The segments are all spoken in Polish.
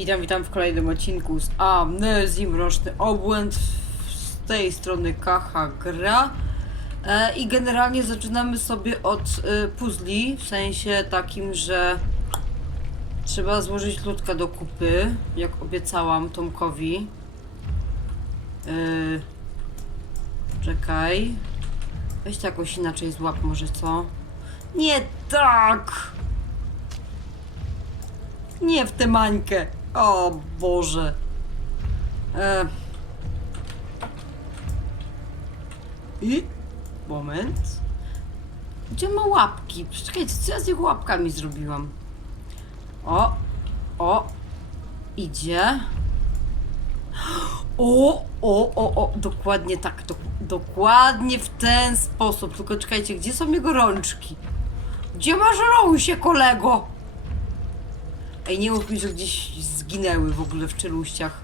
Witam, witam w kolejnym odcinku z Amnezji Mroczny Obłęd. Z tej strony Kacha Gra. E, I generalnie zaczynamy sobie od e, puzli, w sensie takim, że trzeba złożyć ludka do kupy, jak obiecałam Tomkowi. E, czekaj. Weź to jakoś inaczej złap może, co? Nie tak! Nie w tę mańkę. O Boże. E... I? Moment. Gdzie ma łapki? Czekajcie, co ja z jego łapkami zrobiłam? O, o, idzie. O, o, o, o, dokładnie tak, do, dokładnie w ten sposób. Tylko czekajcie, gdzie są jego rączki? Gdzie masz rąsie, kolego? Ej, nie mów mi, że gdzieś zginęły w ogóle w czeluściach.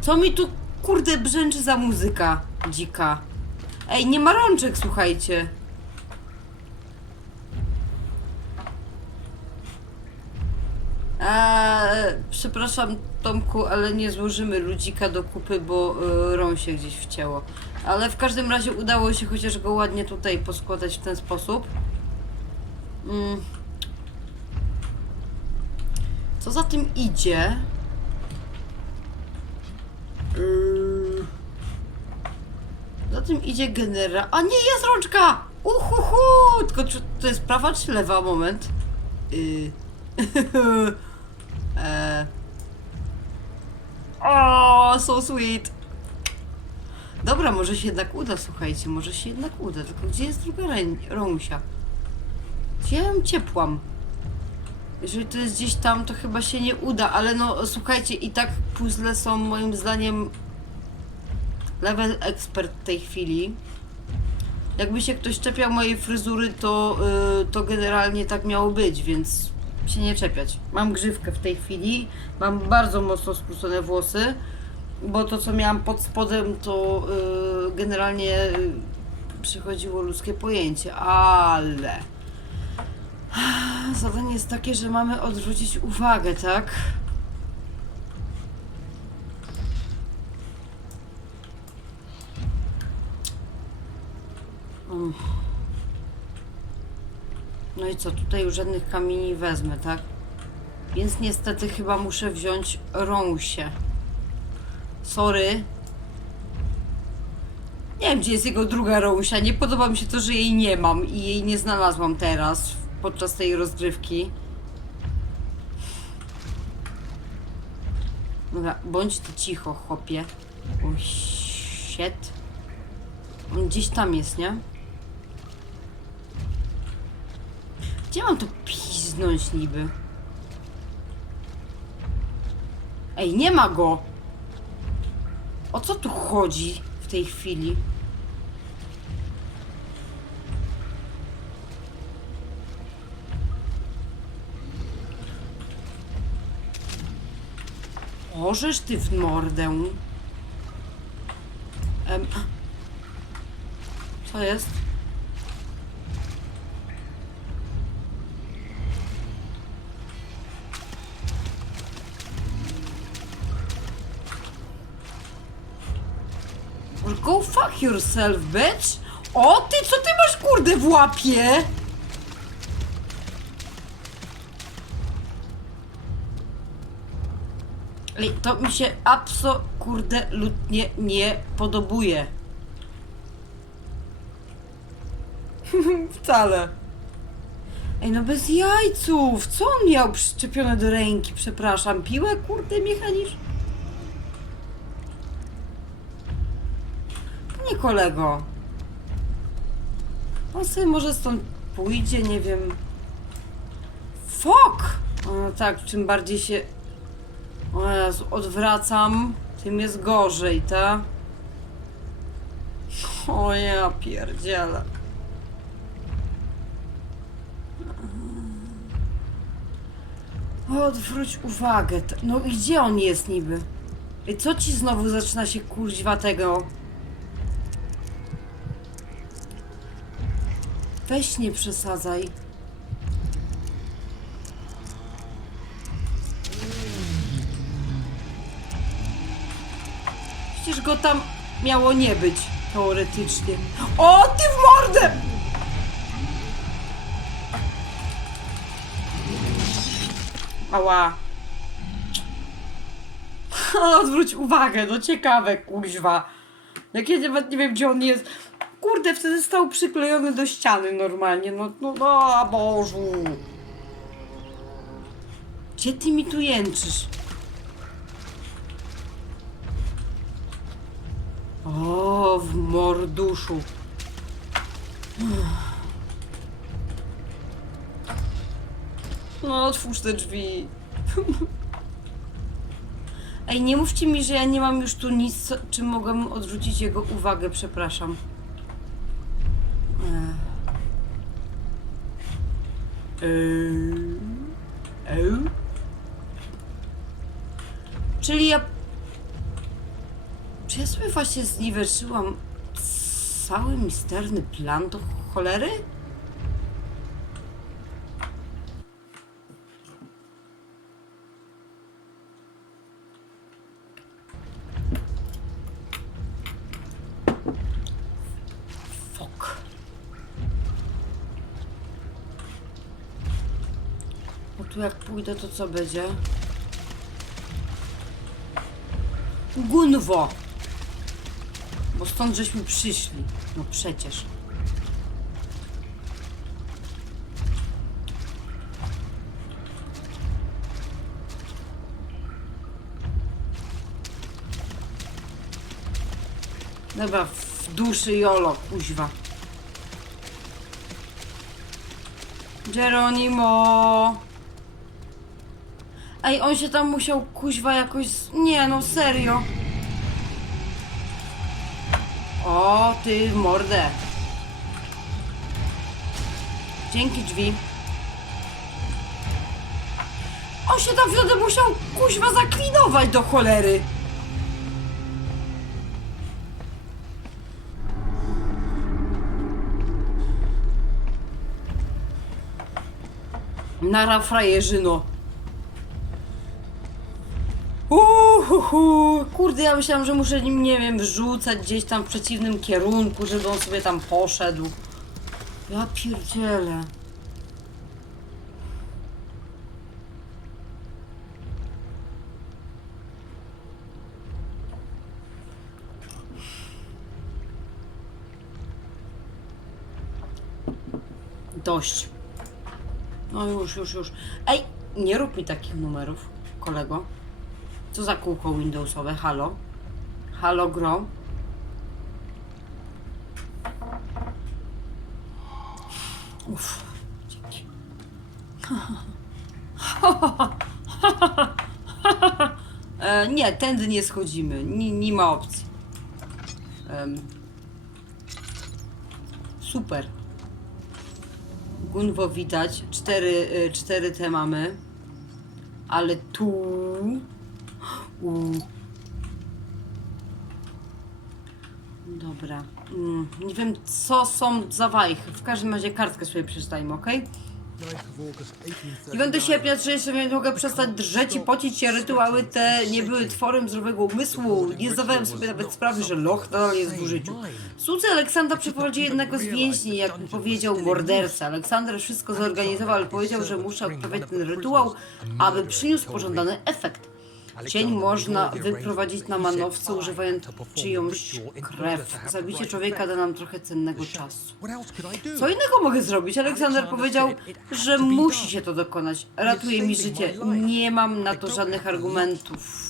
Co mi tu, kurde, brzęczy za muzyka dzika? Ej, nie ma rączek, słuchajcie. Eee, przepraszam, Tomku, ale nie złożymy ludzika do kupy, bo y, rąk się gdzieś wcięło. Ale w każdym razie udało się chociaż go ładnie tutaj poskładać w ten sposób. Mm. Co za tym idzie? Yy... Za tym idzie genera... A nie, jest rączka! Uhuhu! Tylko czy to jest prawa czy lewa? Moment. Yy... e... O, so sweet! Dobra, może się jednak uda, słuchajcie, może się jednak uda. Tylko gdzie jest druga rę- rąsia? Gdzie ja ją ciepłam? Jeżeli to jest gdzieś tam, to chyba się nie uda, ale no słuchajcie, i tak puzzle są moim zdaniem level expert w tej chwili. Jakby się ktoś czepiał mojej fryzury, to, yy, to generalnie tak miało być, więc się nie czepiać. Mam grzywkę w tej chwili, mam bardzo mocno skrócone włosy, bo to co miałam pod spodem, to yy, generalnie yy, przychodziło ludzkie pojęcie, ale... Zadanie jest takie, że mamy odwrócić uwagę, tak? Mm. No i co, tutaj już żadnych kamieni wezmę, tak? Więc niestety chyba muszę wziąć rąsie. Sorry. Nie wiem, gdzie jest jego druga rąsia. Nie podoba mi się to, że jej nie mam i jej nie znalazłam teraz podczas tej rozgrywki. Dobra, bądź ty cicho, chłopie. O. On gdzieś tam jest, nie? Gdzie mam to piznąć niby? Ej, nie ma go! O co tu chodzi w tej chwili? Możesz ty w mordę. Em. Co jest? Go fuck yourself, bitch! O ty, co ty masz kurde w łapie? Ej, to mi się abso kurde lutnie nie podobuje. Wcale. Ej, no bez jajców! Co on miał przyczepione do ręki? Przepraszam, piłę kurde mechaniczną? Panie kolego. On sobie może stąd pójdzie, nie wiem. Fuck! No tak, czym bardziej się o Jezu, odwracam, tym jest gorzej, ta? O ja pierdzielę. Odwróć uwagę. No i gdzie on jest niby? I co ci znowu zaczyna się kurźwa tego? Weź nie przesadzaj. Go tam miało nie być, teoretycznie. O, ty w mordę! Ała. Odwróć uwagę, no ciekawe, kuźwa. Jak ja nawet nie wiem, gdzie on jest. Kurde, wtedy stał przyklejony do ściany normalnie. No, no, no, Bożu. Gdzie ty mi tu jęczysz? O, w morduszu. No, otwórz te drzwi. Ej, nie mówcie mi, że ja nie mam już tu nic, czym mogłabym odwrócić jego uwagę, przepraszam. Eee. Eee. Czyli ja... Czy ja sobie właśnie zniweczyłam cały misterny plan do cholery? Fok. Bo jak pójdę, to co będzie? Gunwo! Bo stąd żeśmy przyszli. No przecież. Dobra, w duszy jolo, kuźwa. Geronimo! Ej, on się tam musiał kuźwa jakoś... Nie, no serio. O, ty w mordę. Dzięki drzwi. On się tam wtedy musiał kuźwa zaklinować do cholery. Nara frajerzyno. Uhuhu. Kurde, ja myślałam, że muszę nim, nie wiem, wrzucać gdzieś tam w przeciwnym kierunku, żeby on sobie tam poszedł. Ja pierdzielę. Dość. No już, już, już. Ej, nie rób mi takich numerów, kolego. Co za kółko Windowsowe? Halo? Halo, gro? Uff, dzięki. e, nie, tędy nie schodzimy. Nie, nie ma opcji. Em, super. Gunwo widać. Cztery, y, cztery te mamy. Ale tu... Dobra. Mm, nie wiem, co są za wajchy. W każdym razie kartkę sobie przeczytajmy, ok? 9 sierpnia 30 nie mogę przestać drżeć i pocić się. Rytuały te nie były tworem zdrowego umysłu. Nie zdawałem sobie nawet sprawy, że Loch nadal jest w użyciu. Słudzy Aleksandra przeprowadził jednego z więźni, jak powiedział morderca. Aleksander wszystko zorganizował, ale powiedział, że muszę odprawiać ten rytuał, aby przyniósł pożądany efekt. Cień można wyprowadzić na manowce, używając czyjąś krew. Zabicie człowieka da nam trochę cennego czasu. Co innego mogę zrobić? Aleksander powiedział, że musi się to dokonać. Ratuje mi życie. Nie mam na to żadnych argumentów.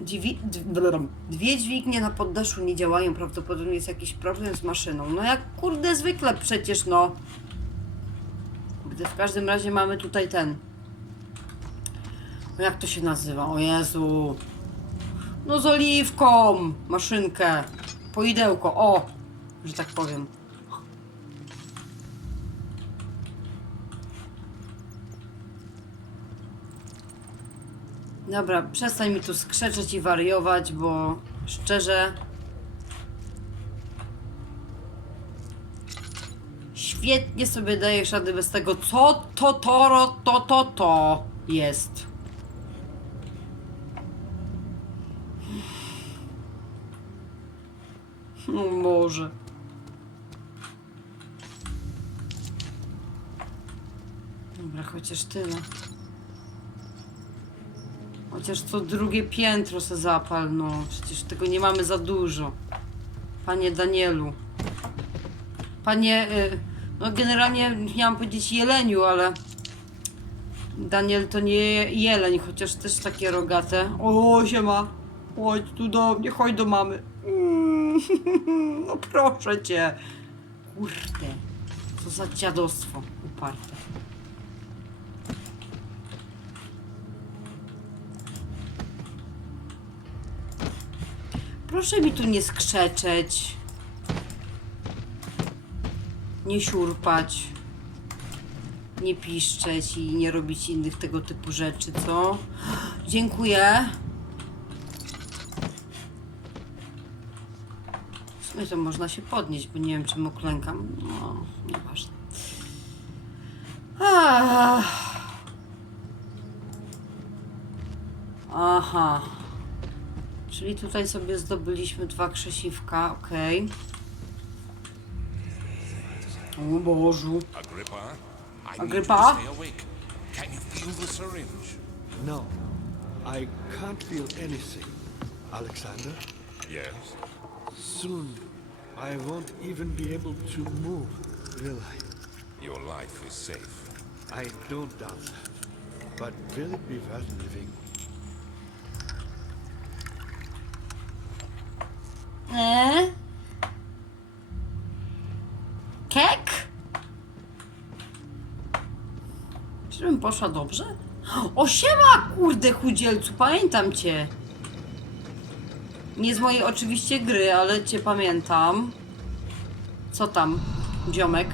Dźwi dw- dwie dźwignie na poddaszu nie działają. Prawdopodobnie jest jakiś problem z maszyną. No jak kurde zwykle przecież no. Kurde, w każdym razie mamy tutaj ten. No jak to się nazywa? O Jezu. No z oliwką. Maszynkę. Poidełko. O. Że tak powiem. Dobra, przestań mi tu skrzeczeć i wariować, bo szczerze... Świetnie. sobie dajesz rady bez tego, co to, to, to, to, to jest. No może. Dobra, chociaż tyle. Chociaż co drugie piętro se zapal, no. Przecież tego nie mamy za dużo. Panie Danielu. Panie, y, no generalnie miałam powiedzieć jeleniu, ale Daniel to nie jeleń, chociaż też takie rogate. O, siema. Chodź tu do mnie, chodź do mamy. Mm, No proszę cię. Kurde. Co za dziadostwo uparte. Proszę mi tu nie skrzeczeć. Nie siurpać. Nie piszczeć i nie robić innych tego typu rzeczy, co? Dziękuję. W sumie to można się podnieść, bo nie wiem, czym uklękam. No, nieważne. Aha. Czyli tutaj sobie zdobyliśmy dwa krzesiwka, okej. Oh, o Bożu. Agrippa, I Agrippa? need you to stay awake. Can you feel the syringe? No, I can't feel anything. Alexander, Yes. soon I won't even be able to move, will I? Your life is safe. I don't doubt that. But will it be worth living? E? Poszła dobrze? O siema, kurde chudzielcu, pamiętam cię. Nie z mojej oczywiście gry, ale cię pamiętam. Co tam, ziomek?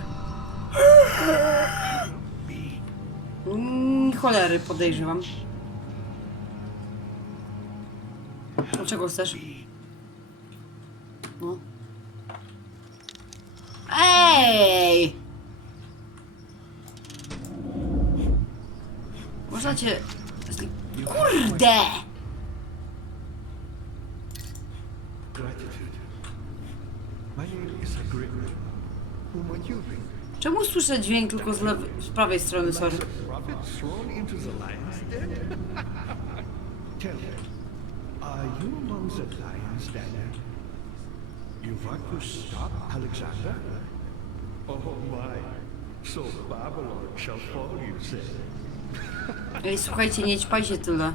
Mm, cholery podejrzewam. Dlaczego chcesz? No. Ej! Można cię... Kurde! Czemu słyszę dźwięk tylko z, lewej, z prawej strony, sorry? You want to stop Alexander? Oh my, so Babylon shall fall, you say? Ej, słuchajcie, nie ćpaj się tyle.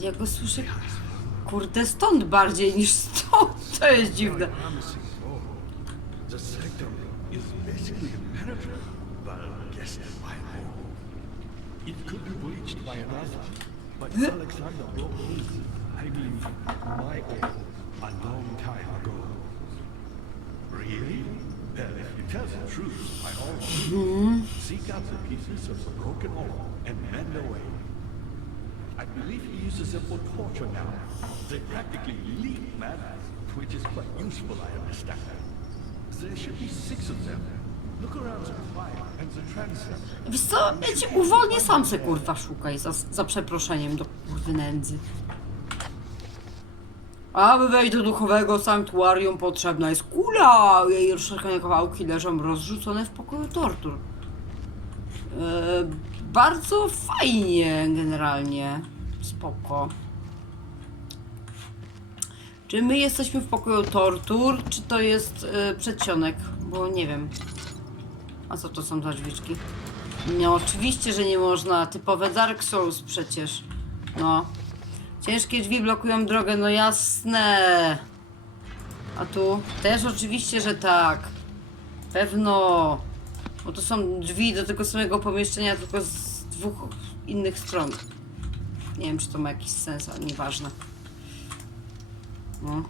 Ja go słyszę, kurde, stąd bardziej niż stąd. To jest dziwne. It could be breached by another, but Alexander broke his, I mean, my own, a long time ago. Really? Well, if you tell the truth, by all means, seek out the pieces of the broken oil and mend away. I believe he. Wiesz co, ja uwolnię, sam se kurwa szukaj, za, za przeproszeniem do kurwy nędzy. Aby wejść do duchowego sanktuarium potrzebna jest kula. Jej rozszerzone kawałki leżą rozrzucone w pokoju tortur. E, bardzo fajnie generalnie. Spoko. Czy my jesteśmy w pokoju tortur, czy to jest e, przedsionek? Bo nie wiem. A co to są za drzwiczki? No oczywiście, że nie można. Typowe Dark Souls przecież. No. Ciężkie drzwi blokują drogę, no jasne. A tu? Też oczywiście, że tak. Pewno. Bo to są drzwi do tego samego pomieszczenia, tylko z dwóch innych stron. Nie wiem, czy to ma jakiś sens, ale nieważne. No.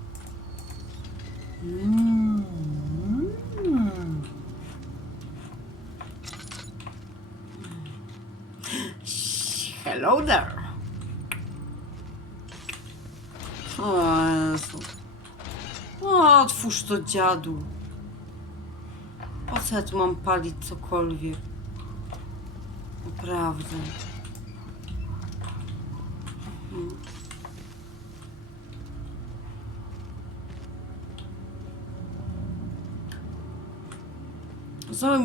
Hello there. O. No, otwórz to dziadu. Po co ja tu mam palić cokolwiek? Naprawdę. Mhm.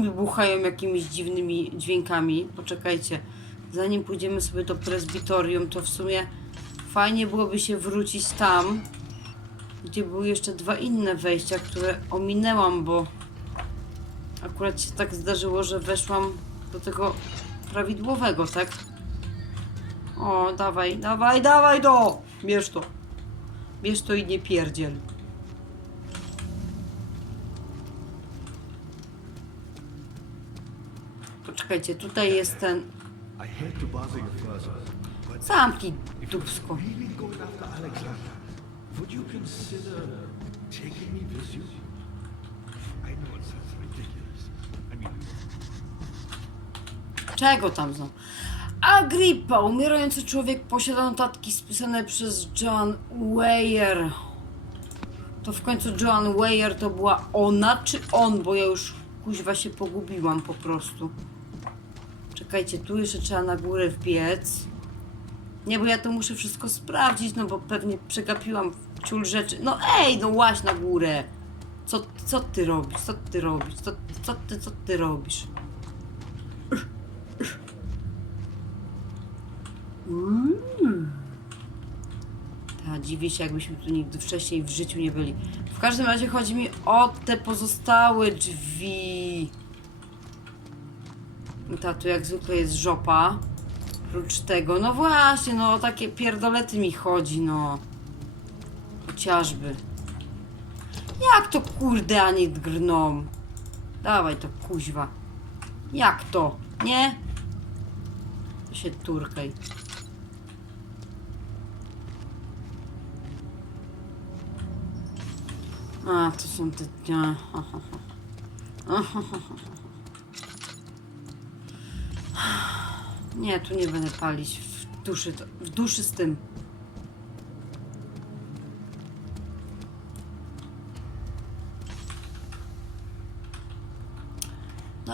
Mi buchają jakimiś dziwnymi dźwiękami. Poczekajcie. Zanim pójdziemy sobie do prezbitorium, to w sumie fajnie byłoby się wrócić tam, gdzie były jeszcze dwa inne wejścia, które ominęłam, bo akurat się tak zdarzyło, że weszłam do tego prawidłowego, tak? O, dawaj, dawaj, dawaj to! Bierz to. Bierz to i nie pierdziel. Poczekajcie, tutaj jest ten... Zamknij dupsko. Would you consider taking me with you? I know it sounds ridiculous. I mean, Czego tam znowu? Agripa, umierający człowiek posiada notatki spisane przez Joan Weyer. To w końcu Joan Weyer to była ona czy on? Bo ja już kuźwa się pogubiłam po prostu. Czekajcie, tu jeszcze trzeba na górę wbiec. Nie, bo ja to muszę wszystko sprawdzić, no bo pewnie przegapiłam ciul rzeczy. No ej, no łaź na górę. Co, co ty robisz? Co ty robisz? Co, co ty, co ty robisz? Ta, dziwię się, jakbyśmy tu nigdy wcześniej w życiu nie byli. W każdym razie chodzi mi o te pozostałe drzwi. Ta, tu jak zwykle jest żopa. Oprócz tego, no właśnie, no o takie pierdolety mi chodzi, no. Chociażby. Jak to kurde, a nie grną? Dawaj to kuźwa. Jak to? Nie? To się turkaj. A, to są te... Nie, tu nie będę palić w duszy, w duszy z tym.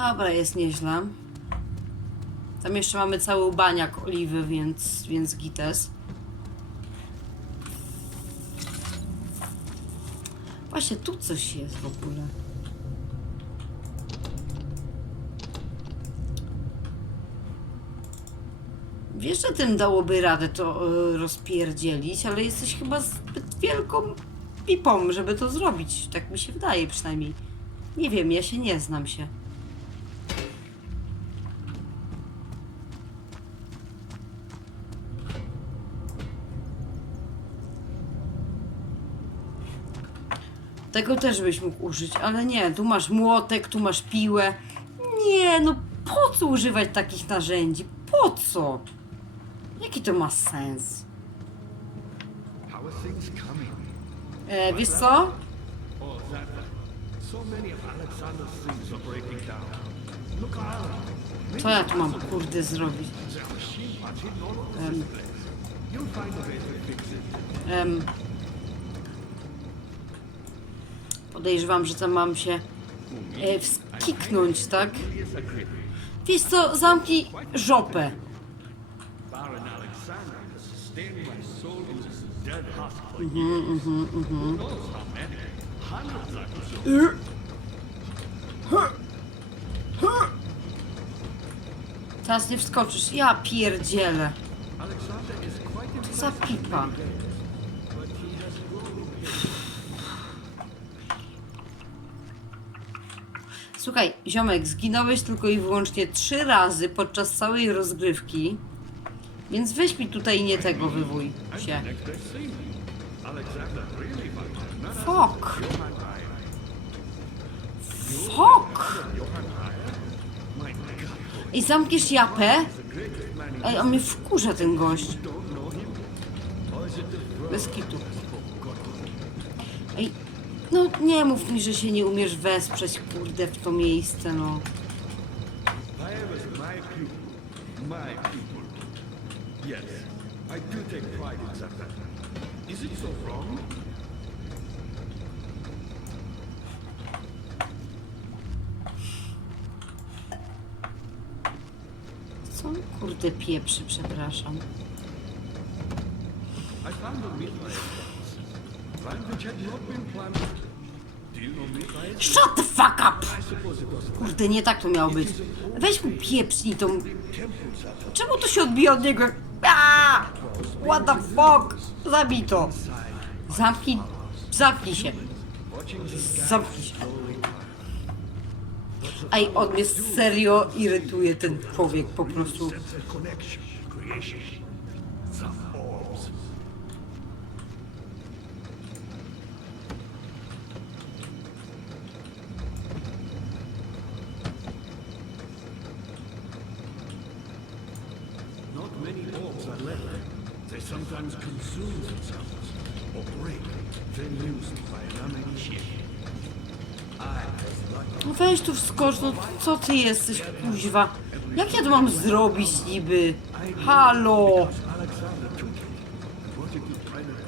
Dobra, jest nieźle. Tam jeszcze mamy cały baniak oliwy, więc, więc gites. Właśnie tu coś jest w ogóle. Wiesz, że tym dałoby radę to y, rozpierdzielić, ale jesteś chyba zbyt wielką pipą, żeby to zrobić. Tak mi się wydaje przynajmniej. Nie wiem, ja się nie znam się. Tego też byś mógł użyć, ale nie, tu masz młotek, tu masz piłę. Nie, no po co używać takich narzędzi? Po co? Jaki to ma sens? E, wiesz co? Co ja tu mam kurde zrobić? There's a machine parts hidden all over Em, this place. You'll find a way to fix it. em, podejrzewam, że tam mam się e, wskiknąć, tak? Wiesz co, zamknij żopę. Mhm, I presume. Teraz nie wskoczysz. Ja pierdzielę. Co za pipa. Słuchaj, ziomek, zginąłeś tylko i wyłącznie trzy razy podczas całej rozgrywki. Więc weź mi tutaj nie tego wywój się. Fok. Fok. I zamkniesz japę? Ej, on mnie wkurza ten gość. Bez kitu. Ej, no nie mów mi, że się nie umiesz wesprzeć, kurde, w to miejsce, no. Co on, kurde pieprzy, przepraszam. I found a meat had not been planned Shut the fuck up! Kurde, nie tak to miało być. Weź mu pieprznij tą... Czemu to się odbija od niego? Aaaa! What the fuck? Zabij to. Zamknij... Zamknij się. Zamknij się. Ej, on mnie serio irytuje, ten człowiek po prostu. Are left. They sometimes consume themselves or break, then used by an uninitiated. No weź tu wskocz, no co ty jesteś, kuźwa? Jak ja to mam zrobić niby? Halo! Alexander took it and brought it to Trinidad.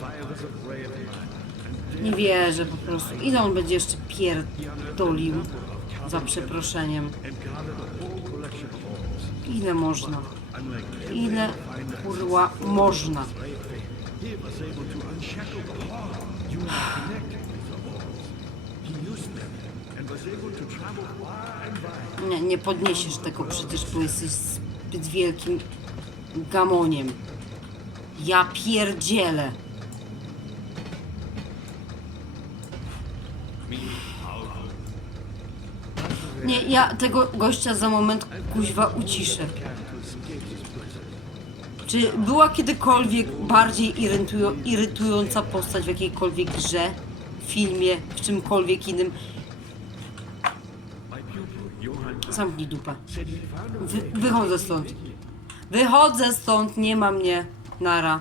Fire was a brave man, and Nie wierzę po prostu. Ile on będzie jeszcze pierdolił? Za przeproszeniem. Ile można? Ile kurwa można? Nie, nie podniesiesz tego przecież, bo jesteś zbyt wielkim gamoniem. Ja pierdzielę. Nie, ja tego gościa za moment kuźwa uciszę. Czy była kiedykolwiek bardziej irytujo, irytująca postać w jakiejkolwiek grze, filmie, w czymkolwiek innym? Zamknij dupę. Wy, wychodzę stąd. Wychodzę stąd, nie ma mnie. Nara.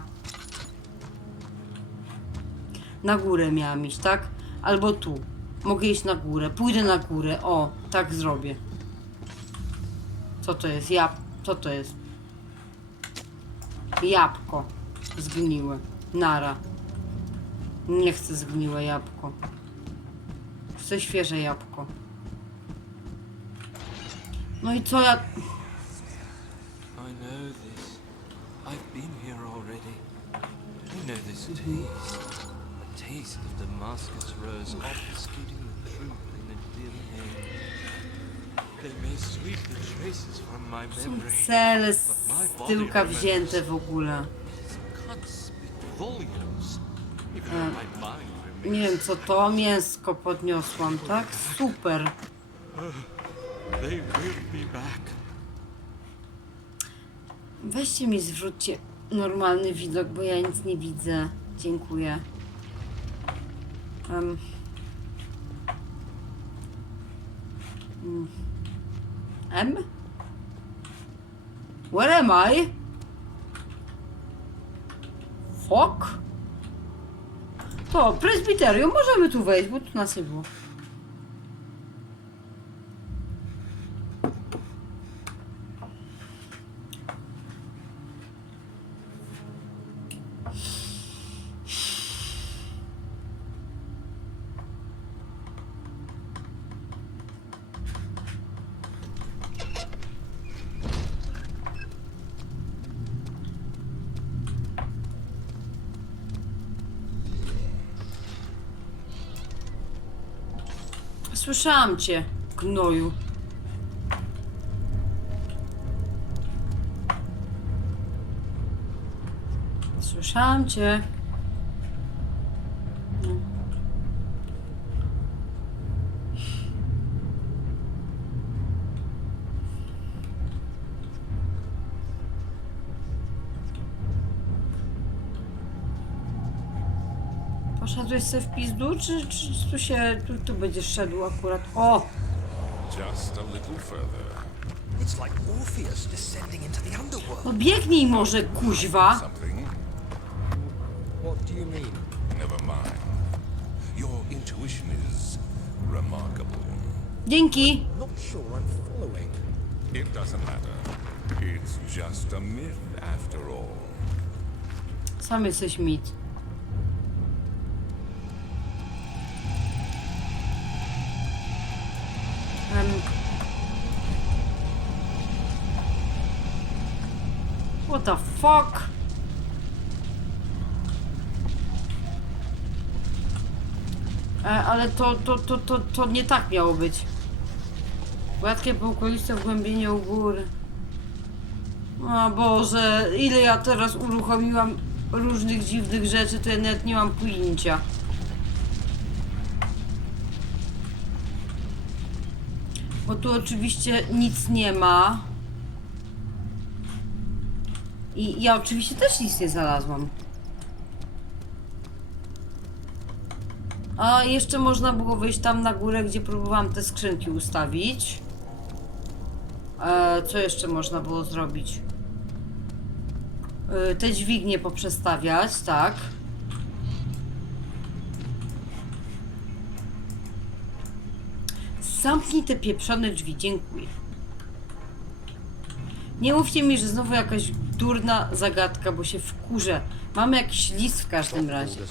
Na górę miałam iść, tak? Albo tu. Mogę iść na górę. Pójdę na górę. O, tak zrobię. Co to jest? Jab... Co to jest? Jabłko. Zgniłe. Nara. Nie chcę zgniłe jabłko. Chcę świeże jabłko. No i co ja... I this. Taste. A taste of Damascus rose obfuscating the truth in dim haze. Memory. cele z tyłka wzięte w ogóle. Mind Nie wiem co to, mięsko podniosłam, tak? Super. Weźcie mi zwróćcie normalny widok, bo ja nic nie widzę. Dziękuję. Um. Mm. M? Where am I? Fuck? To, presbiterium, możemy tu wejść, bo tu nas nie było. Słyszałam cię, gnoju. Słyszałam cię. No. Poszedłeś sobie w pizdu, czy, czy tu się, tu, tu będziesz szedł akurat? O! Just a little further. It's like Orpheus descending into the underworld. No biegnij może, kuźwa! Something? What do you mean? Never mind. Your intuition is remarkable. Dzięki! Not sure I'm following. It doesn't matter. It's just a myth after all. Sam jesteś mit. Fuck? E, ale to, to, to, to, to nie tak miało być. Gładkie półkoliste wgłębienie u góry. O Boże, ile ja teraz uruchomiłam różnych dziwnych rzeczy, to ja nawet nie mam pojęcia. Bo tu oczywiście nic nie ma. I ja oczywiście też nic nie znalazłam. A jeszcze można było wejść tam na górę, gdzie próbowałam te skrzynki ustawić. E, co jeszcze można było zrobić? E, te dźwignie poprzestawiać, tak. Zamknij te pieprzone drzwi, dziękuję. Nie mówcie mi, że znowu jakaś durna zagadka, bo się wkurzę. Mamy jakiś list w każdym razie.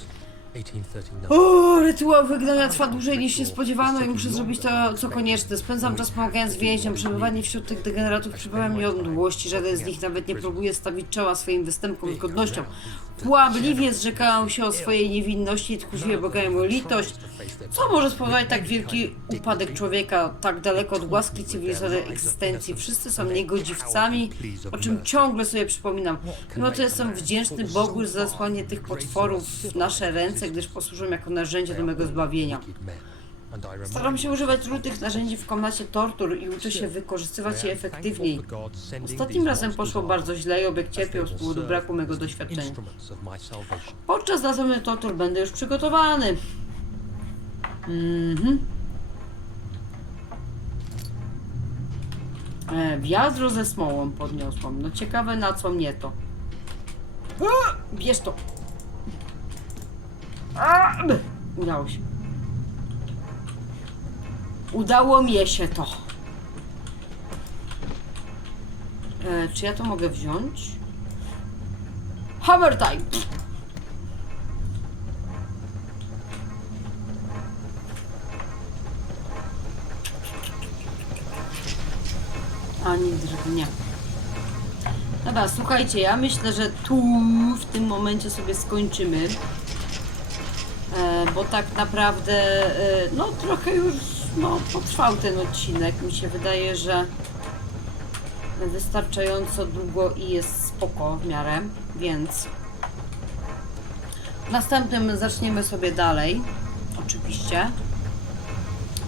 1839. O, rytuał wygnania trwa dłużej niż się spodziewano i muszę zrobić to, co konieczne. Spędzam czas pomagając więźniom. Przebywanie wśród tych degeneratów przybywa mi od mdłości. Żaden z nich nawet nie próbuje stawić czoła swoim występkom z godnością. Kłabliwie zrzekają się o swojej niewinności tchórzliwie błagają o litość. Co może spowodować tak wielki upadek człowieka, tak daleko od łaski cywilizowanej egzystencji? Wszyscy są niegodziwcami, o czym ciągle sobie przypominam. Mimo to jestem wdzięczny Bogu za zasłanie tych potworów w nasze ręce, gdyż posłużą jako narzędzie do mego zbawienia. Staram się używać różnych narzędzi w komnacie tortur i uczę się wykorzystywać je efektywniej. Ostatnim razem poszło bardzo źle i obiekt cierpiał z powodu braku mego doświadczenia. Podczas następnych tortur będę już przygotowany. Mhm. E, wiadro ze smołą podniosłam. No ciekawe na co mnie to. A, bierz to. Udało się. Udało mi się to. E, czy ja to mogę wziąć? Hammer time! Ani drgnia. Dobra, słuchajcie, ja myślę, że tu w tym momencie sobie skończymy. E, bo tak naprawdę, e, no trochę już no, potrwał ten odcinek. Mi się wydaje, że wystarczająco długo i jest spoko w miarę, więc w następnym zaczniemy sobie dalej. Oczywiście.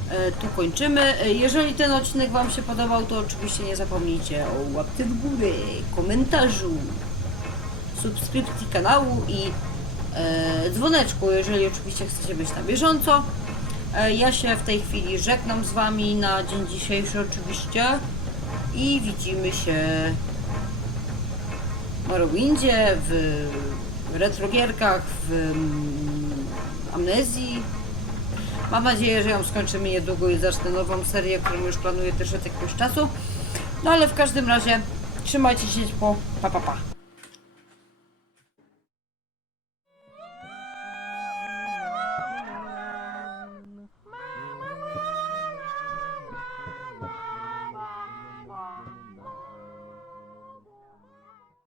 E, tu kończymy. E, Jeżeli ten odcinek Wam się podobał, to oczywiście nie zapomnijcie o łapce w górę, komentarzu, subskrypcji kanału i e, dzwoneczku, jeżeli oczywiście chcecie być na bieżąco. E, ja się w tej chwili żegnam z Wami na dzień dzisiejszy oczywiście i widzimy się w Morrowindzie, w retrogierkach, w mm, Amnezji. Mam nadzieję, że ją skończymy niedługo i zacznę nową serię, którą już planuję też od jakiegoś czasu. No ale w każdym razie trzymajcie się ciepło. Pa, pa, pa.